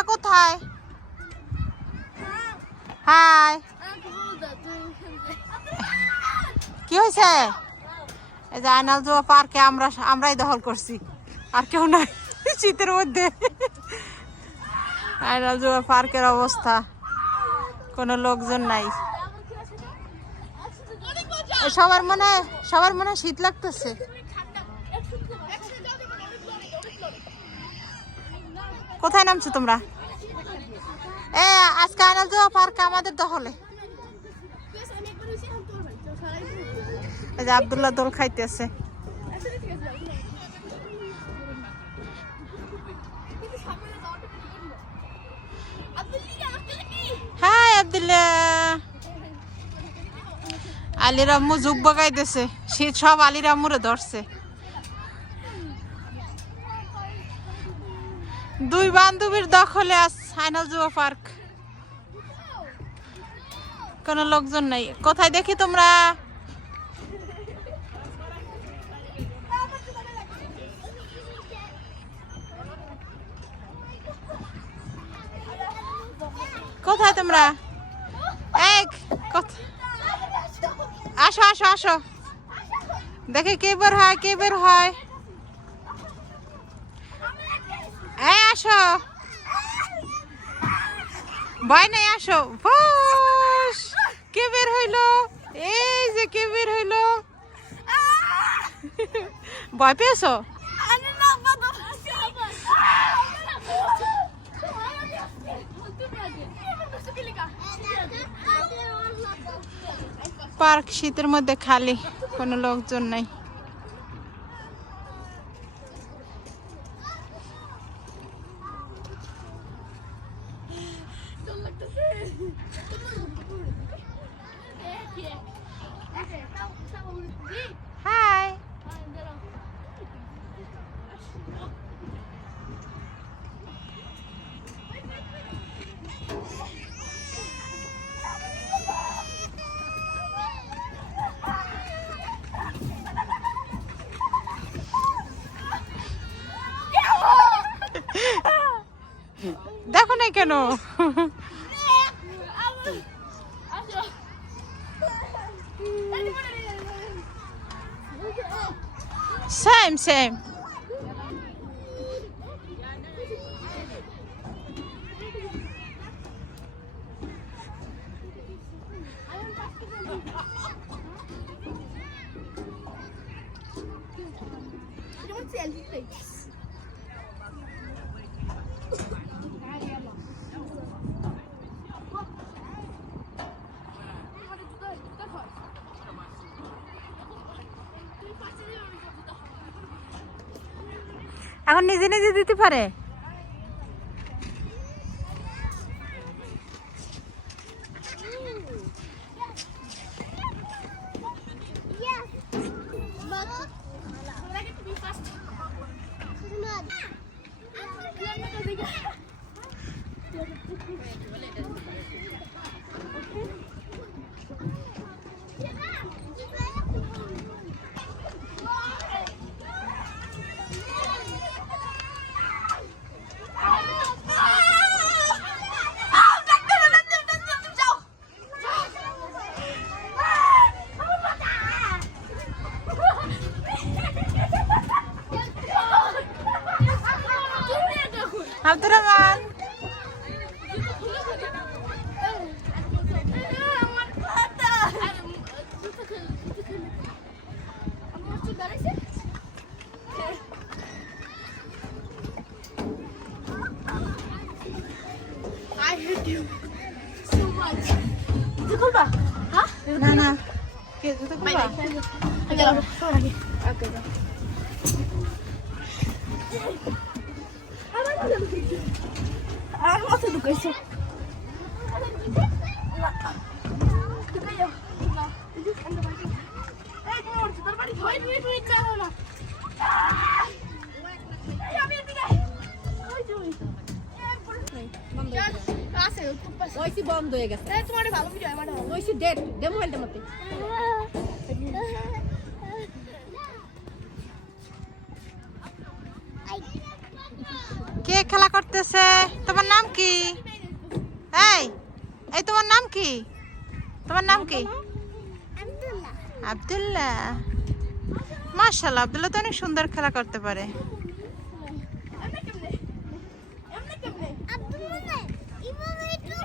তোমরা কোথায়? হাই, কি হয়েছে? এই যে আইনাল জোয়া পার্কে আমরাই দখল করছি, আর কেউ নাই শীতের মধ্যে। আইনাল জোয়া পার্কের অবস্থা, কোনো লোকজন নাই। সবার মনে শীত লাগতেছে। কোথায় নামছো তোমরা? আজকে আইনাল জোয়া পার্ক আমাদের দখলে। এই যে আব্দুল্লাহ দোল খাইতেছে। হাই আব্দুল্লাহ। আলির আম্মু যুগ বগাইতেছে, শীত সব আলির আম্মুরে ধরছে। দুই বান্ধবীর দখলে আইনাল জোয়া পার্ক, কোনো লোকজন নাই। কোথায় দেখি তোমরা? কোথায় তোমরা? আসো আসো আসো, দেখে কে বের হয়। আসো, ভয় নাই, আসো। কে বের হইলো? এই যে কে বের হইলো। ভয় পেয়েছো? পার্ক শীতের মধ্যে খালি, কোনো লোকজন নাই। হাই, দেখো না কেন? সেম এখন নিজে নিজে দিতে পারে। Abdur Rahman, I hate you so much. Jutta huh? না কে জুতো খুলবা? Okay. আমার মাথা ঢুকাইছে। বন্ধ হয়ে গেছে। তোমার ভালো ভিডিও আমার ওইসি ডেট দে মোবাইলটা মতে। কে খেলা করতেছে? তোমার নাম কি? কি? তোমার নাম কি? আব্দুল্লাহ। আব্দুল্লাহ। মাশাআল্লাহ, আব্দুল্লাহ তো অনেক সুন্দর খেলা করতে পারে। আব্দুল্লাহ, এভাবে একটু